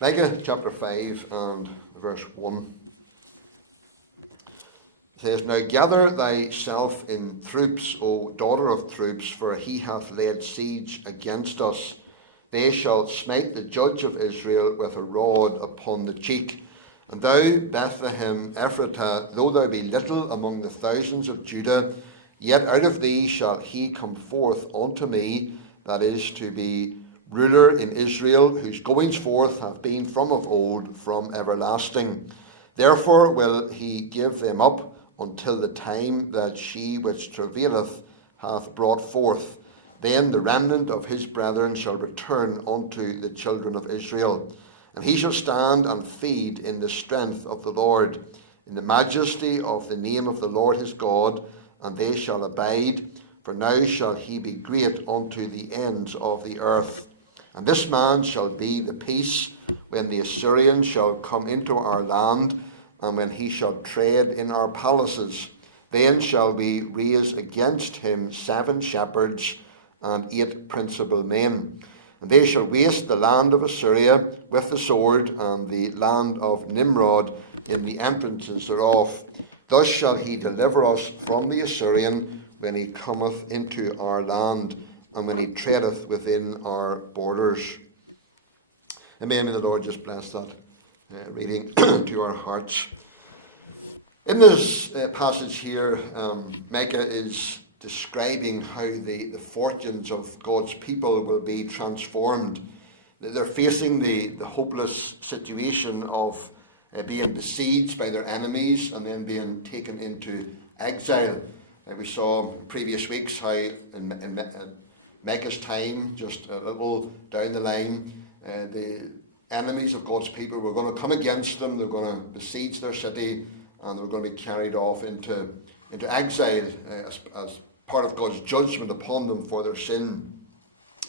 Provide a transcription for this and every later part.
Micah chapter 5 and verse 1 says, Now gather thyself in troops, O daughter of troops, for he hath laid siege against us. They shall smite the judge of Israel with a rod upon the cheek. And thou, Bethlehem Ephratah, though thou be little among the thousands of Judah, yet out of thee shall he come forth unto me, that is to be ruler in Israel, whose goings forth have been from of old, from everlasting. Therefore will he give them up until the time that she which travaileth hath brought forth. Then the remnant of his brethren shall return unto the children of Israel. And he shall stand and feed in the strength of the Lord, in the majesty of the name of the Lord his God, and they shall abide. For now shall he be great unto the ends of the earth. And this man shall be the peace when the Assyrians shall come into our land, and when he shall tread in our palaces. Then shall we raise against him 7 shepherds and 8 principal men. And they shall waste the land of Assyria with the sword, and the land of Nimrod in the entrances thereof. Thus shall he deliver us from the Assyrian when he cometh into our land, and when he treadeth within our borders. Amen. May the Lord just bless that reading to our hearts. In this passage here, Micah is describing how the fortunes of God's people will be transformed. They're facing the hopeless situation of being besieged by their enemies and then being taken into exile. We saw in previous weeks how in Micah's time, just a little down the line, the enemies of God's people were going to come against them. They're going to besiege their city, and they're going to be carried off into exile as part of God's judgment upon them for their sin.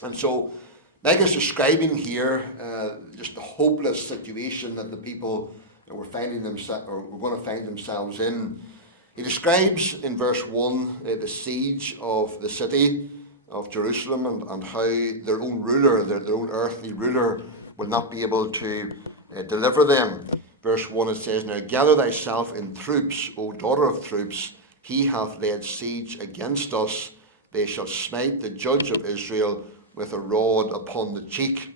And so Micah's describing here just the hopeless situation that the people were finding themselves, or were going to find themselves in. He describes in verse 1 the siege of the city of Jerusalem, and how their own ruler, their own earthly ruler, will not be able to deliver them. Verse 1 it says, Now gather thyself in troops, O daughter of troops, he hath laid siege against us. They shall smite the judge of Israel with a rod upon the cheek.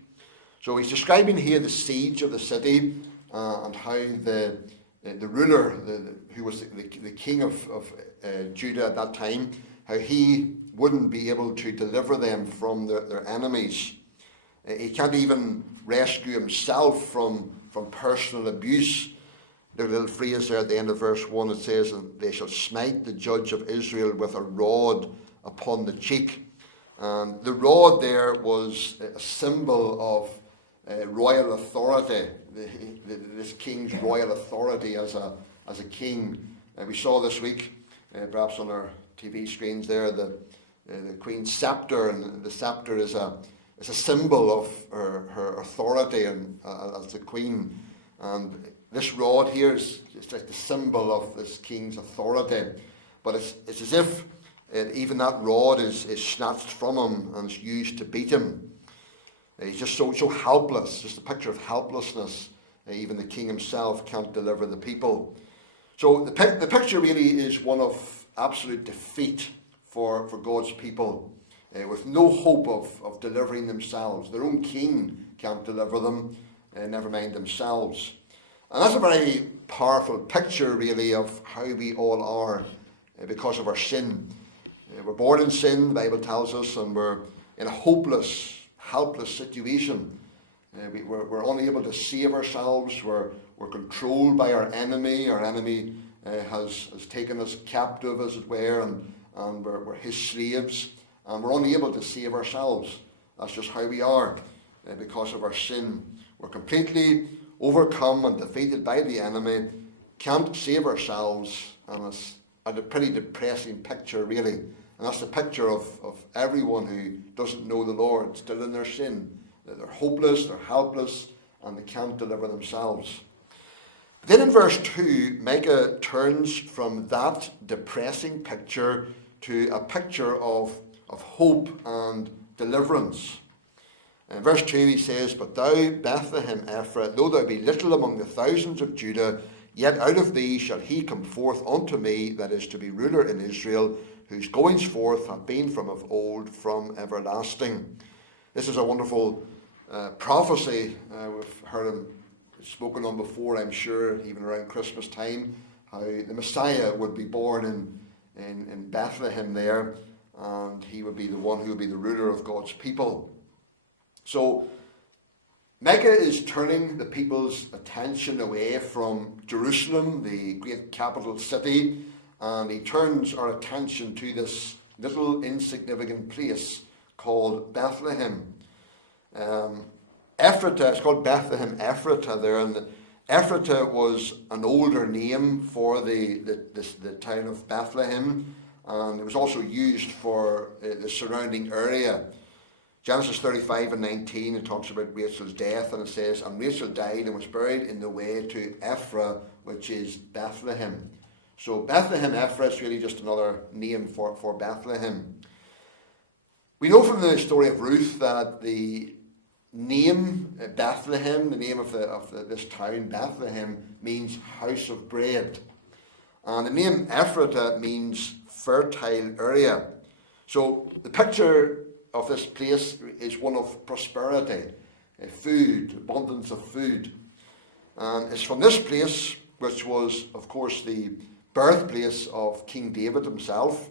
So he's describing here the siege of the city, and how the ruler, who was the king of Judah at that time, how he wouldn't be able to deliver them from their enemies. He can't even rescue himself from personal abuse. The little phrase there at the end of verse 1, it says, And they shall smite the judge of Israel with a rod upon the cheek. And the rod there was a symbol of royal authority, this king's royal authority as a king. We saw this week, perhaps on our TV screens there, the Queen's scepter, and the scepter is a symbol of her authority and as the Queen. And this rod here is just like the symbol of this king's authority. But it's as if even that rod is snatched from him and is used to beat him. He's just so helpless, just a picture of helplessness. Even the king himself can't deliver the people. So the picture really is one of absolute defeat for God's people, with no hope of delivering themselves. Their own king can't deliver them, never mind themselves. And that's a very powerful picture, really, of how we all are because of our sin. We're born in sin, the Bible tells us, and we're in a hopeless, helpless situation. We're unable to save ourselves. We're controlled by our enemy. Our enemy has taken us captive, as it were, and we're his slaves. And we're unable to save ourselves. That's just how we are because of our sin. We're completely overcome and defeated by the enemy, can't save ourselves, and it's a pretty depressing picture, really. And that's the picture of everyone who doesn't know the Lord, still in their sin. They're hopeless, they're helpless, and they can't deliver themselves. Then in verse 2, Micah turns from that depressing picture to a picture of hope and deliverance. In verse 2 he says, "But thou, Bethlehem Ephrath, though thou be little among the thousands of Judah, yet out of thee shall he come forth unto me that is to be ruler in Israel, whose goings forth have been from of old, from everlasting." This is a wonderful prophecy. We've heard him spoken on before, I'm sure, even around Christmas time, how the Messiah would be born in Bethlehem there, and he would be the one who would be the ruler of God's people. So Micah is turning the people's attention away from Jerusalem, the great capital city, and he turns our attention to this little insignificant place called Bethlehem. Ephratah, it's called Bethlehem Ephratah there, and Ephratah was an older name for the town of Bethlehem, and it was also used for the surrounding area. Genesis 35 and 19, it talks about Rachel's death, and it says, "And Rachel died and was buried in the way to Ephrath, which is Bethlehem." So Bethlehem Ephrath is really just another name for Bethlehem. We know from the story of Ruth that the name Bethlehem, the name of this town, Bethlehem, means house of bread. And the name Ephratah means fertile area. So the picture of this place is one of prosperity, food, abundance of food. And it's from this place, which was, of course, the birthplace of King David himself.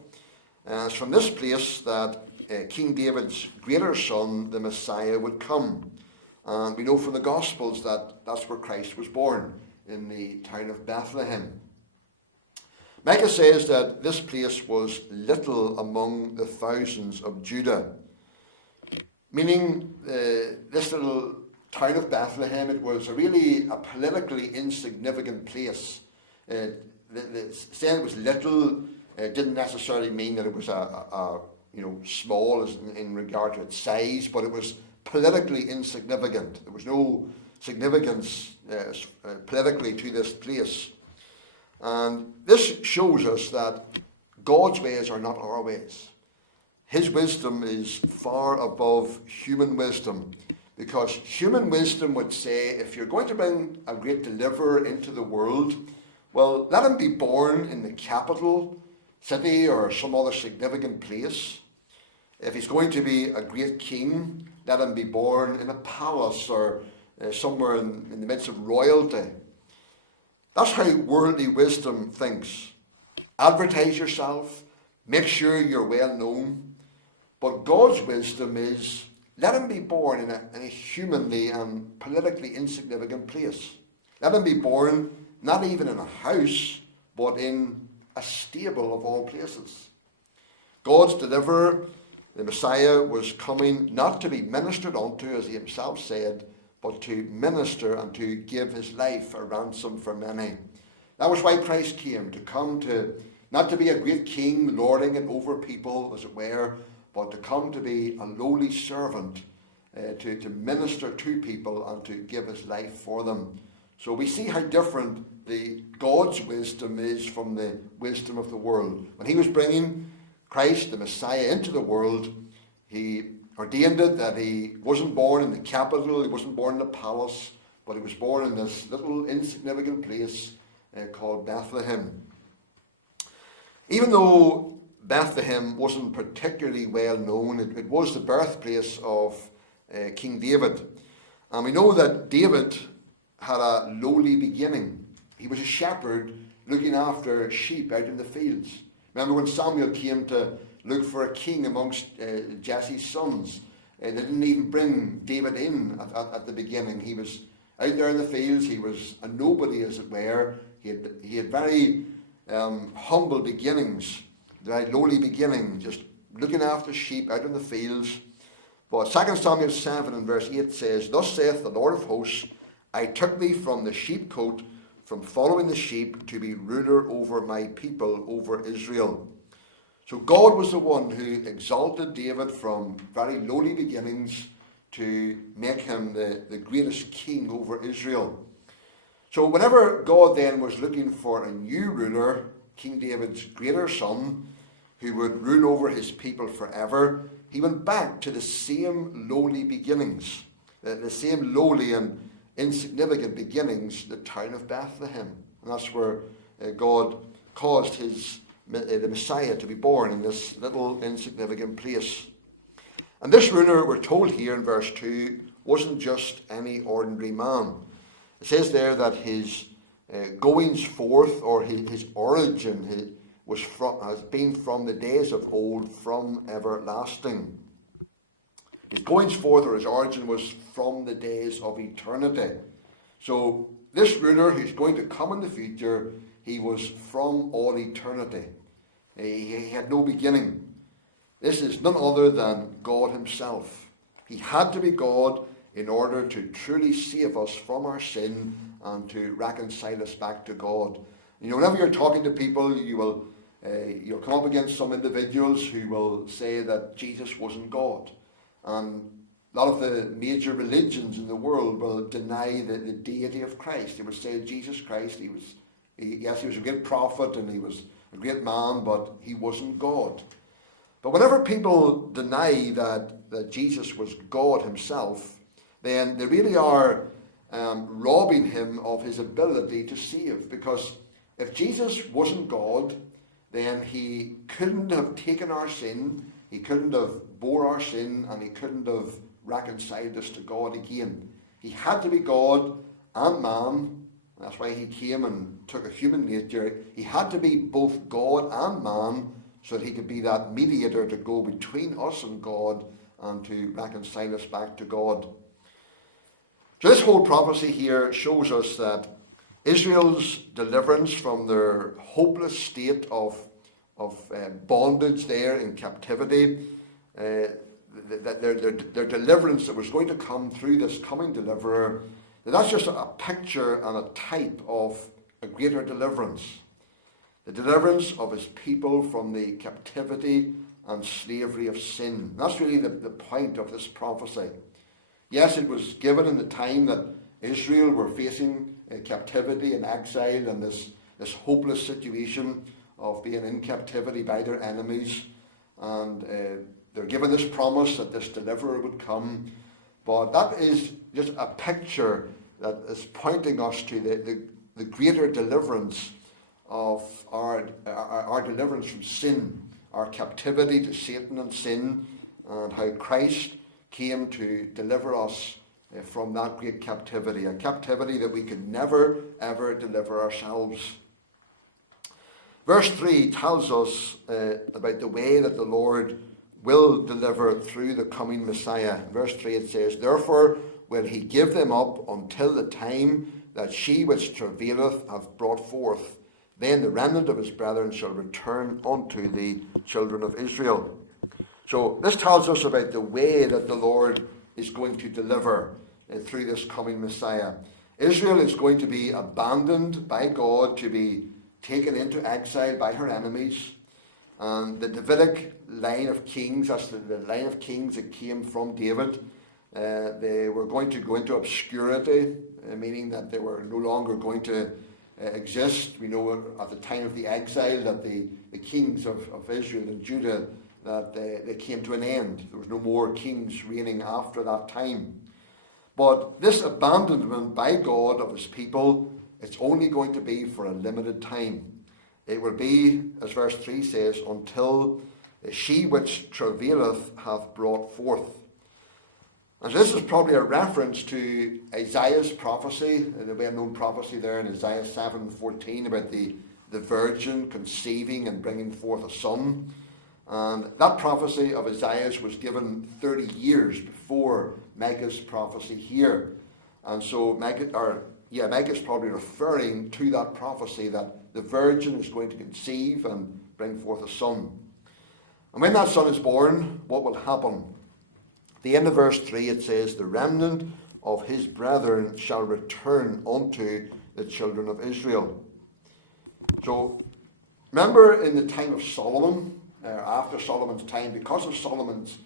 And it's from this place that King David's greater son, the Messiah, would come. And we know from the Gospels that that's where Christ was born, in the town of Bethlehem. Micah says that this place was little among the thousands of Judah. Meaning, this little town of Bethlehem, it was really a politically insignificant place. Saying it was little didn't necessarily mean that it was small as in regard to its size, but it was politically insignificant. There was no significance politically to this place. And this shows us that God's ways are not our ways. His wisdom is far above human wisdom, because human wisdom would say, if you're going to bring a great deliverer into the world, well, let him be born in the capital city or some other significant place. If he's going to be a great king, let him be born in a palace or somewhere in the midst of royalty. That's how worldly wisdom thinks. Advertise yourself, make sure you're well known. But God's wisdom is, let him be born in a humanly and politically insignificant place. Let him be born not even in a house, but in a stable of all places. God's deliverer, the Messiah, was coming not to be ministered unto, as he himself said, but to minister and to give his life a ransom for many. That was why Christ came, to come to, not to be a great king, lording it over people, as it were, but to come to be a lowly servant, to minister to people and to give his life for them. So we see how different God's wisdom is from the wisdom of the world. When he was bringing Christ, the Messiah, into the world, he ordained it that he wasn't born in the capital, he wasn't born in a palace, but he was born in this little insignificant place called Bethlehem. Even though Bethlehem wasn't particularly well known, it was the birthplace of King David. And we know that David had a lowly beginning. He was a shepherd looking after sheep out in the fields. Remember when Samuel came to look for a king amongst Jesse's sons? They didn't even bring David in at the beginning. He was out there in the fields. He was a nobody, as it were. He had very humble beginnings, very lowly beginning, just looking after sheep out in the fields. But 2 Samuel 7 and verse 8 says, "Thus saith the Lord of hosts, I took thee from the sheepcote, from following the sheep, to be ruler over my people, over Israel." So God was the one who exalted David from very lowly beginnings to make him the greatest king over Israel. So whenever God then was looking for a new ruler, King David's greater son, who would rule over his people forever, he went back to the same lowly beginnings, the same lowly and insignificant beginnings, the town of Bethlehem. And that's where God caused the Messiah to be born, in this little insignificant place. And this ruler, we're told here in verse 2, wasn't just any ordinary man. It says there that his goings forth, or his origin, has been from the days of old, from everlasting. His goings forth, or his origin, was from the days of eternity. So this ruler who's going to come in the future, he was from all eternity. He had no beginning. This is none other than God himself. He had to be God in order to truly save us from our sin and to reconcile us back to God. You know, whenever you're talking to people, you'll come up against some individuals who will say that Jesus wasn't God. And a lot of the major religions in the world will deny the deity of Christ. They would say Jesus Christ, he was a great prophet and he was a great man, but he wasn't God. But whenever people deny that Jesus was God himself, then they really are robbing him of his ability to save. Because if Jesus wasn't God, then he couldn't have taken our sin, he couldn't have bore our sin, and he couldn't have reconciled us to God again. He had to be God and man. That's why he came and took a human nature. He had to be both God and man, so that he could be that mediator to go between us and God and to reconcile us back to God. So this whole prophecy here shows us that Israel's deliverance from their hopeless state of bondage there in captivity, that their deliverance that was going to come through this coming deliverer, that's just a picture and a type of a greater deliverance. The deliverance of his people from the captivity and slavery of sin. That's really the point of this prophecy. Yes, it was given in the time that Israel were facing captivity and exile and this hopeless situation of being in captivity by their enemies. And they're given this promise that this deliverer would come. But that is just a picture that is pointing us to the greater deliverance of our deliverance from sin, our captivity to Satan and sin, and how Christ came to deliver us from that great captivity, a captivity that we could never, ever deliver ourselves. Verse 3 tells us about the way that the Lord will deliver through the coming Messiah. In verse 3 it says, "Therefore will he give them up until the time that she which travaileth hath brought forth. Then the remnant of his brethren shall return unto the children of Israel." So this tells us about the way that the Lord is going to deliver through this coming Messiah. Israel is going to be abandoned by God, to be taken into exile by her enemies. And the Davidic line of kings, that's the line of kings that came from David, they were going to go into obscurity, meaning that they were no longer going to exist. We know at the time of the exile that the kings of Israel and Judah, that they came to an end. There was no more kings reigning after that time. But this abandonment by God of his people, it's only going to be for a limited time. It will be, as verse 3 says, until she which travaileth hath brought forth. And so this is probably a reference to Isaiah's prophecy, the well-known prophecy there in Isaiah 7:14 about the virgin conceiving and bringing forth a son. And that prophecy of Isaiah's was given 30 years before Micah's prophecy here. And so Micah's probably referring to that prophecy that the virgin is going to conceive and bring forth a son. And when that son is born, what will happen? At the end of verse 3 it says, "The remnant of his brethren shall return unto the children of Israel." So remember in the time of Solomon, after Solomon's time, because of Solomon's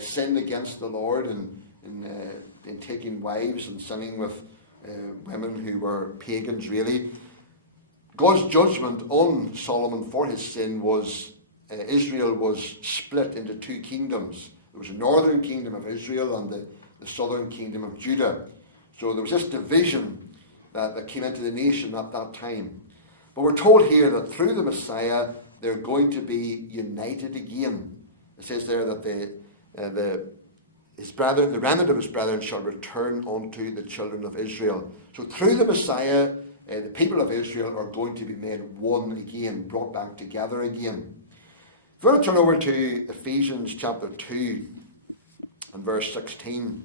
sin against the Lord in taking wives and sinning with women who were pagans really, God's judgment on Solomon for his sin was Israel was split into two kingdoms. There was a northern kingdom of Israel and the southern kingdom of Judah. So there was this division that came into the nation at that time. But we're told here that through the Messiah, they're going to be united again. It says there that his brethren, the remnant of his brethren, shall return unto the children of Israel. So through the Messiah, the people of Israel are going to be made one again, brought back together again. If you want to turn over to Ephesians chapter 2 and verse 16,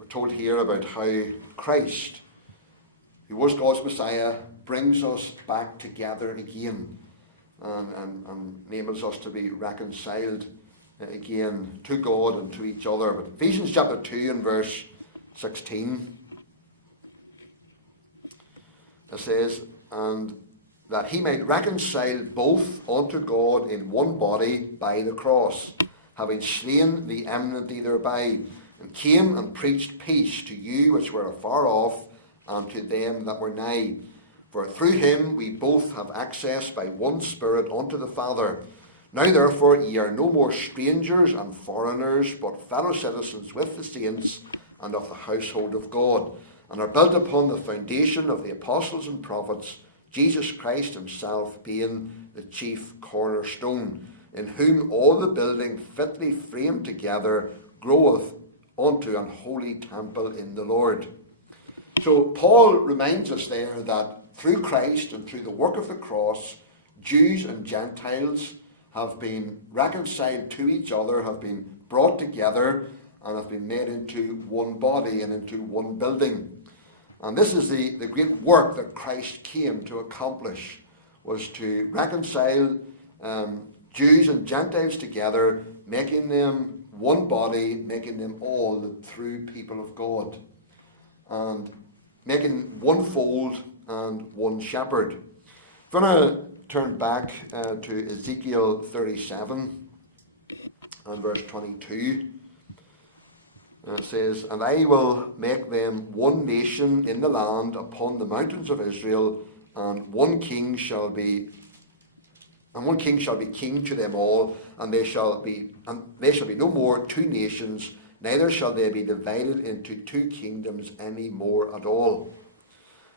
we're told here about how Christ, who was God's Messiah, brings us back together again and enables us to be reconciled again to God and to each other. But Ephesians chapter 2 and verse 16, it says, and that he might reconcile both unto God in one body by the cross, having slain the enmity thereby, and came and preached peace to you which were afar off, and to them that were nigh. For through him we both have access by one Spirit unto the Father. Now therefore ye are no more strangers and foreigners, but fellow citizens with the saints and of the household of God, and are built upon the foundation of the apostles and prophets, Jesus Christ himself being the chief cornerstone, in whom all the building fitly framed together groweth unto an holy temple in the Lord. So Paul reminds us there that through Christ and through the work of the cross, Jews and Gentiles have been reconciled to each other, have been brought together, and have been made into one body and into one building. And this is the great work that Christ came to accomplish, was to reconcile Jews and Gentiles together, making them one body, making them all the true people of God, and making one fold and one shepherd. If you want to turn back to Ezekiel 37 and verse 22, it says, and I will make them one nation in the land upon the mountains of Israel, and one king shall be king to them all, and they shall be no more two nations, neither shall they be divided into two kingdoms any more at all.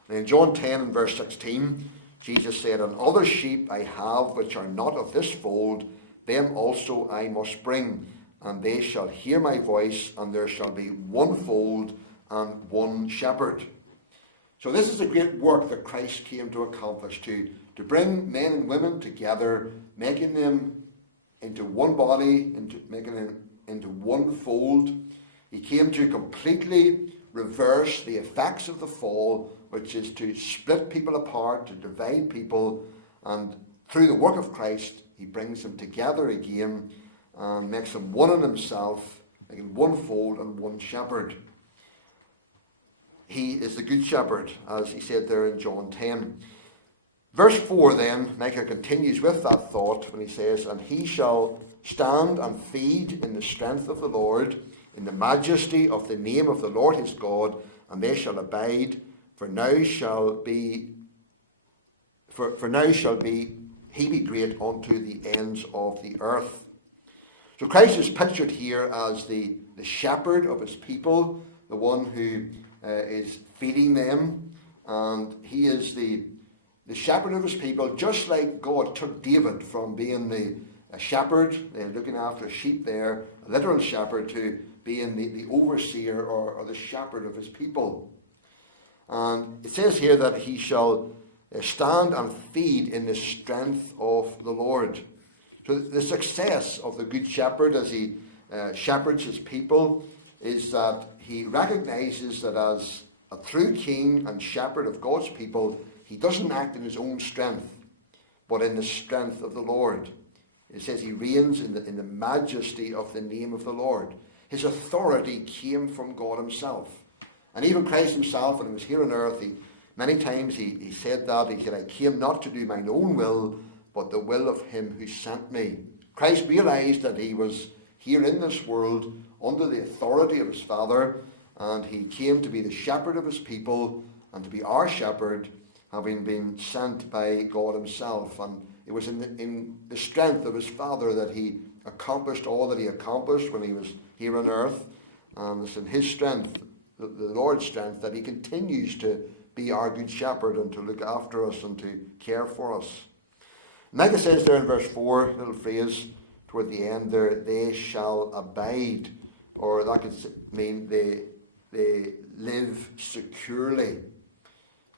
And in John 10 and verse 16, Jesus said, and other sheep I have which are not of this fold, them also I must bring, and they shall hear my voice, and there shall be one fold and one shepherd. So this is a great work that Christ came to accomplish, to bring men and women together, making them into one body, making them into one fold. He came to completely reverse the effects of the fall, which is to split people apart, to divide people, and through the work of Christ, he brings them together again and makes them one in himself, making one fold and one shepherd. He is the good shepherd, as he said there in John 10. Verse 4 then, Micah continues with that thought when he says, and he shall stand and feed in the strength of the Lord, in the majesty of the name of the Lord his God, and they shall abide, for now shall he be great unto the ends of the earth. So Christ is pictured here as the shepherd of his people, the one who is feeding them, and he is the shepherd of his people, just like God took David from being a shepherd, looking after sheep there, a literal shepherd, to being the overseer or the shepherd of his people. And it says here that he shall stand and feed in the strength of the Lord. So the success of the good shepherd as he shepherds his people is that he recognizes that as a true king and shepherd of God's people, he doesn't act in his own strength, but in the strength of the Lord. It says he reigns in the majesty of the name of the Lord. His authority came from God himself. And even Christ himself, when he was here on earth, many times he said that. He said, I came not to do mine own will, but the will of him who sent me. Christ realized that he was here in this world under the authority of his Father, and he came to be the shepherd of his people and to be our shepherd, having been sent by God himself. And it was in the strength of his Father that he accomplished all that he accomplished when he was here on earth. And it's in his strength, the Lord's strength, that he continues to be our good shepherd and to look after us and to care for us. Micah says there in verse 4, little phrase toward the end there, they shall abide, or that could mean they live securely.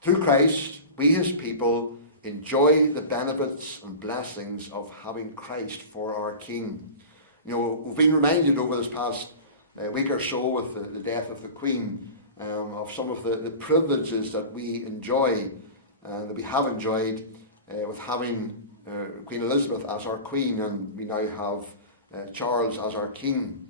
Through Christ, we his people enjoy the benefits and blessings of having Christ for our King. We've been reminded over this past week or so with the death of the Queen of some of the privileges that we enjoy, that we have enjoyed with having Queen Elizabeth as our Queen, and we now have Charles as our King.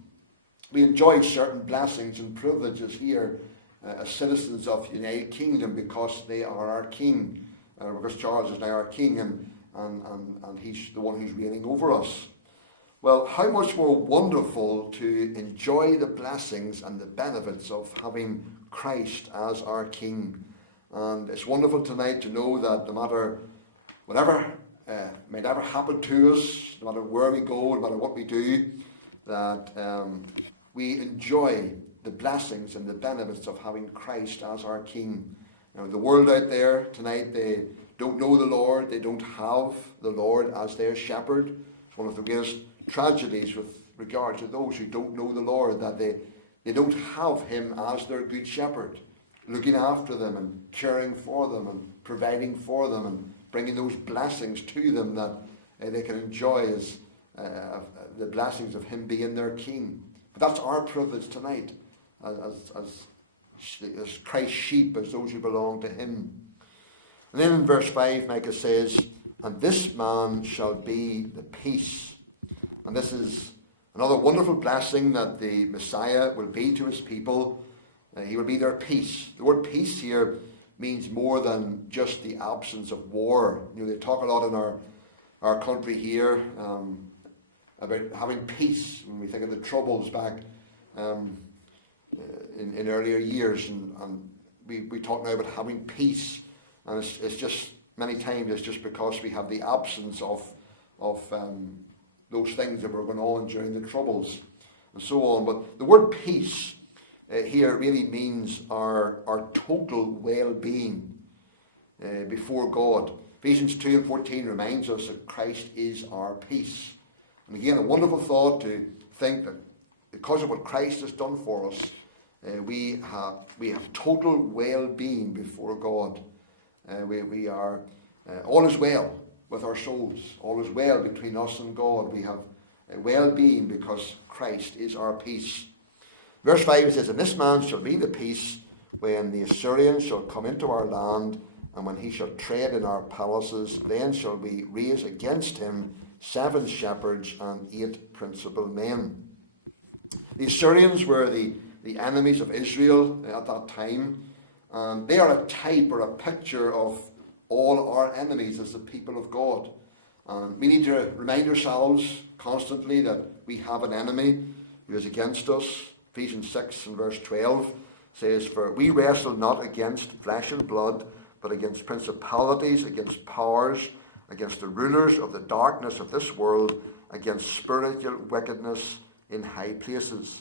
We enjoy certain blessings and privileges here as citizens of the United Kingdom because they are our King, because Charles is now our King and he's the one who's reigning over us. Well, how much more wonderful to enjoy the blessings and the benefits of having Christ as our King. And it's wonderful tonight to know that no matter whatever might ever happen to us, no matter where we go, no matter what we do, that we enjoy the blessings and the benefits of having Christ as our King. The world out there tonight, they don't know the Lord, they don't have the Lord as their shepherd. It's one of the greatest tragedies with regard to those who don't know the Lord, that they don't have him as their good shepherd, looking after them and caring for them and providing for them and bringing those blessings to them that they can enjoy as the blessings of him being their King. But that's our privilege tonight as Christ's sheep, as those who belong to him. And then in verse 5, Micah says, and this man shall be the peace. And this is another wonderful blessing that the Messiah will be to his people. He will be their peace. The word peace here means more than just the absence of war. They talk a lot in our country here about having peace when we think of the troubles back in earlier years, and we talk now about having peace, and it's just many times it's just because we have the absence of those things that were going on during the troubles and so on. But the word peace here really means our total well-being before God. Ephesians 2:14 reminds us that Christ is our peace. And again, a wonderful thought to think that because of what Christ has done for us, we have total well-being before God. We are all is well with our souls. All is well between us and God. We have well-being because Christ is our peace. Verse 5 says, and this man shall be the peace when the Assyrians shall come into our land, and when he shall tread in our palaces, then shall we raise against him 7 shepherds and 8 principal men. The Assyrians were the enemies of Israel at that time, and they are a type or a picture of all our enemies as the people of God. And we need to remind ourselves constantly that we have an enemy who is against us. Ephesians 6 and verse 12 says, for we wrestle not against flesh and blood, but against principalities, against powers, against the rulers of the darkness of this world, against spiritual wickedness in high places.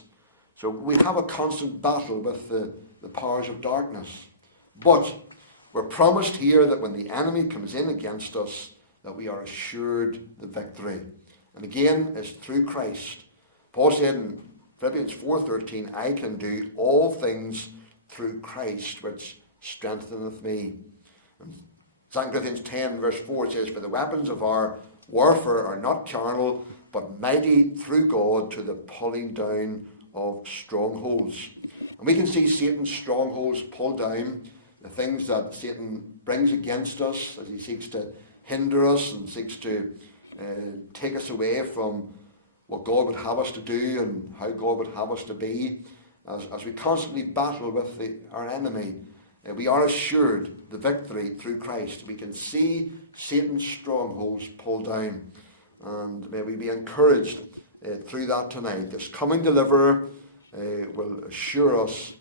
So we have a constant battle with the powers of darkness. But we're promised here that when the enemy comes in against us, that we are assured the victory. And again, it's through Christ. Paul said in Philippians 4:13, I can do all things through Christ, which strengtheneth me. And 2 Corinthians 10 verse 4 says, for the weapons of our warfare are not carnal, but mighty through God to the pulling down of strongholds. And we can see Satan's strongholds pulled down, the things that Satan brings against us as he seeks to hinder us and seeks to take us away from what God would have us to do and how God would have us to be. As we constantly battle with our enemy, we are assured the victory through Christ. We can see Satan's strongholds pulled down, and may we be encouraged through that tonight. This coming deliverer will assure us,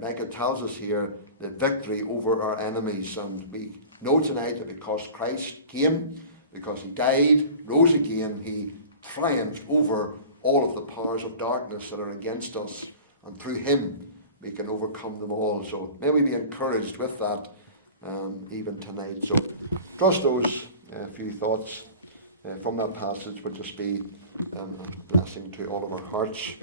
Micah tells us here, the victory over our enemies. And we know tonight that because Christ came, because he died, rose again, he triumphed over all of the powers of darkness that are against us, and through him we can overcome them all. So may we be encouraged with that even tonight. So trust those few thoughts from that passage would just be a blessing to all of our hearts.